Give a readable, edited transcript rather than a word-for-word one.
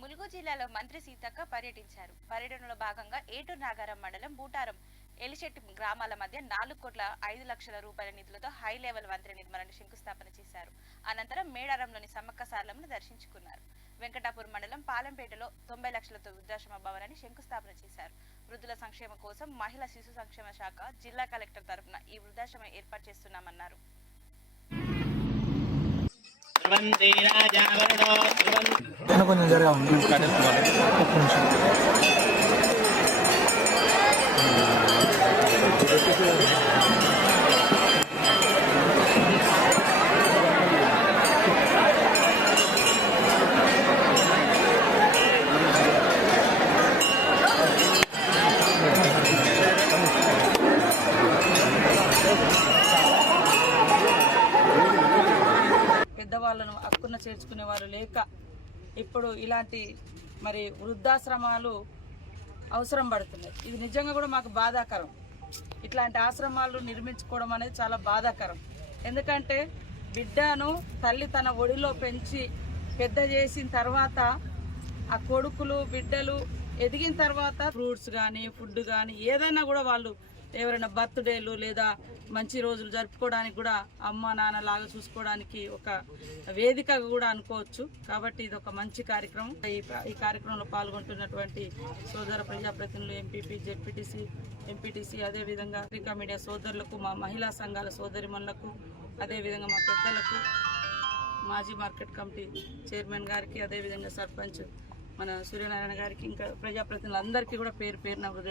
ములుగు జిల్లాలో మంత్రి సీతక్క పర్యటించారు. పర్యటనలో భాగంగా ఏటూరు నాగారం మండలం బూటారం ఎలిశెట్టి గ్రామాల మధ్య 4,05,00,000 రూపాయల నిధులతో హై లెవెల్ వంతెన నిర్మాణానికి శంకుస్థాపన చేశారు. అనంతరం మేడారంలోని సమ్మక్క సారలమ్మను దర్శించుకున్నారు. వెంకటాపూర్ మండలం పాలెంపేటలో 90 లక్షలతో వృద్ధాశ్రమ భవనాన్ని శంకుస్థాపన చేశారు. వృద్ధుల సంక్షేమం కోసం మహిళా శిశు సంక్షేమ శాఖ జిల్లా కలెక్టర్ తరఫున ఈ వృద్ధాశ్రమం ఏర్పాటు చేస్తున్నామన్నారు. కొంచెం జరగా ఉంది. పెద్దవాళ్ళను హక్కున చేర్చుకునే వారు లేక ఇప్పుడు ఇలాంటి మరి వృద్ధాశ్రమాలు అవసరం పడుతున్నాయి. ఇది నిజంగా కూడా మాకు బాధాకరం. ఇట్లాంటి ఆశ్రమాలు నిర్మించుకోవడం అనేది చాలా బాధాకరం. ఎందుకంటే బిడ్డను తల్లి తన ఒడిలో పెంచి పెద్ద చేసిన తర్వాత ఆ కొడుకులు బిడ్డలు ఎదిగిన తర్వాత ఫ్రూట్స్ కానీ ఫుడ్ కానీ ఏదైనా కూడా వాళ్ళు ఎవరైనా బర్త్డేలు లేదా మంచి రోజులు జరుపుకోవడానికి కూడా అమ్మ నాన్న లాగా చూసుకోవడానికి ఒక వేదిక కూడా అనుకోవచ్చు. కాబట్టి ఇది ఒక మంచి కార్యక్రమం. ఈ కార్యక్రమంలో పాల్గొంటున్నటువంటి సోదర ప్రజాప్రతినిధులు ఎంపీపీ ఎంపీటీసీ అదేవిధంగా పత్రికా మీడియా సోదరులకు, మా మహిళా సంఘాల సోదరిమణులకు, అదేవిధంగా మా పెద్దలకు, మాజీ మార్కెట్ కమిటీ చైర్మన్ గారికి, అదేవిధంగా సర్పంచ్ మన సూర్యనారాయణ గారికి, ఇంకా ప్రజాప్రతినిధులందరికీ కూడా పేరు పేరున హృదయ